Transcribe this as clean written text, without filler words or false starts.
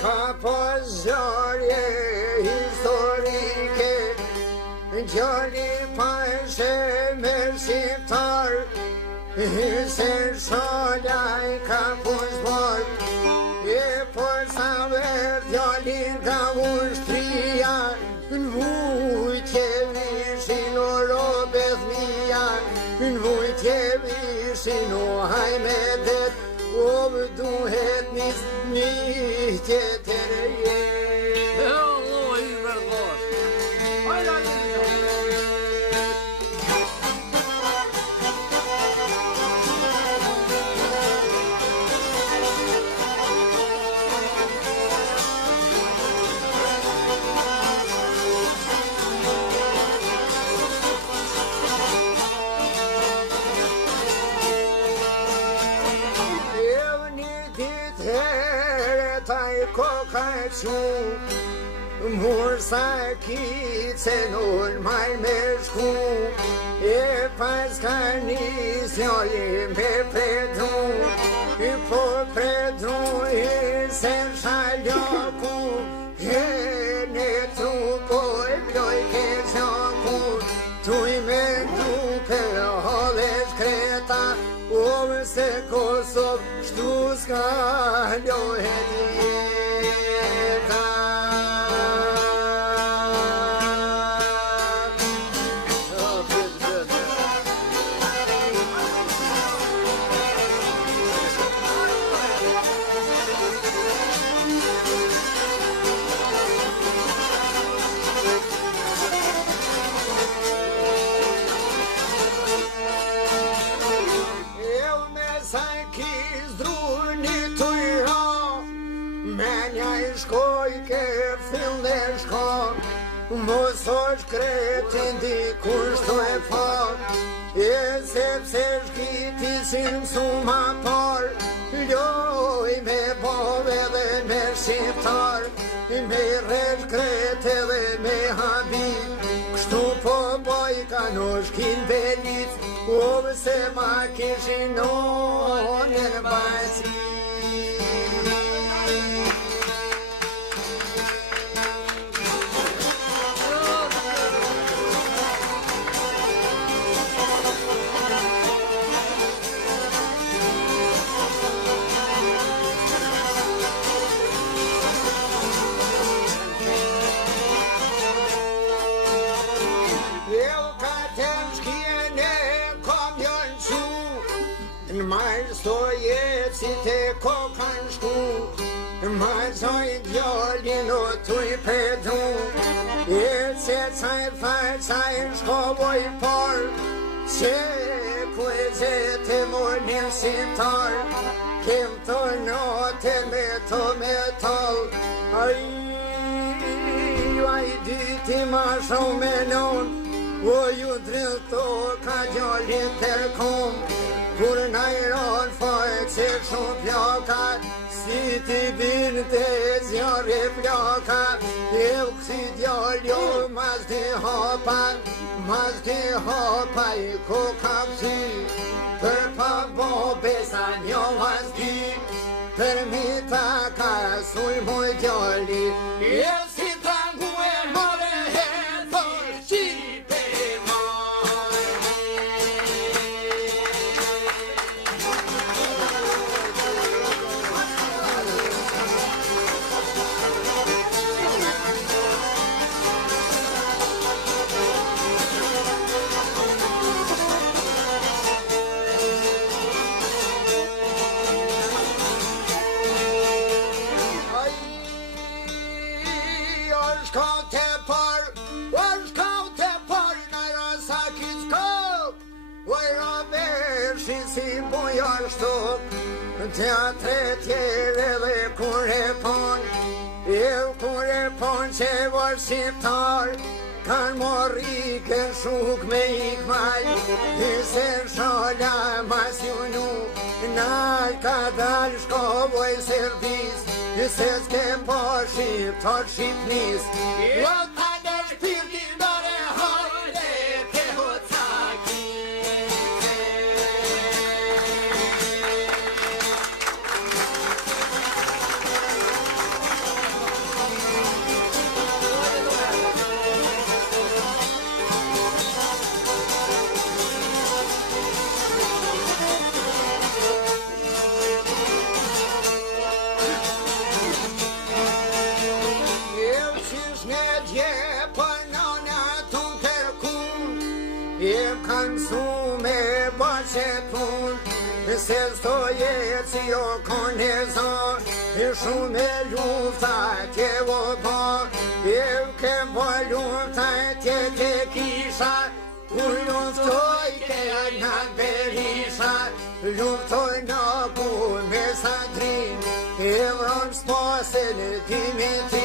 Ka pas zjarje historike, gjali pashe me shqiptar, se sholaj ka pusbar, e posave djalin ka ushtria, në vujtje vishin o robet mia, në vujtje vishin o hajmedet, o duhet një tjetër jetë. Allah i vërdosh. Hajde, koka qu Mursa kice null maj me shku E pas ka njësjoj me predru Po predru se shaljoku E në trupo e ploj ke zjoku Tuj me dupe hole shkreta O se Kosov shtu s'ka lohet jeta Mos është kretin dikush të e par E sepse shkiti si mësuma par Loj me bove dhe me shqiptar Me resh krete dhe me habit Kështu po boj ka në shkin belit O se ma kishin në basi Si te kokan shku Ma zoj djallin o tuj pedru E se caj faj caj shkovoj por Që ku e zete mornin si tar Kem të note me të metal Ai dyti ma shumë me non O ju drillto ka djallin tërkom Kur najron fajt se shumë pjaka Si ti binë të zjarë pjaka E u kësi djallë jo mas të hapa I ko ka kësi Për pa bo besa njo mas di Për mi ta ka suj moj djalli E si tangu e more her për qipe Si bojar shtok Teatre tjere dhe kur e pon Kur e pon që var shqiptar Kan mori kën shuk me ikmaj Se shola mas junu Nal ka dal shkovoj servis Se s'kem po shqiptar shqipnis Jo ta në shpirtin dore hojle Te hocaki kanë mësu me baqetun, se s'to jetë si jo koneza, shumë e lufta që vo po, ke po lufta që ke kisha, kur luftoj ke Arnald Berisha, luftoj në pun me Sadrin, e vron s'posen Dimitri.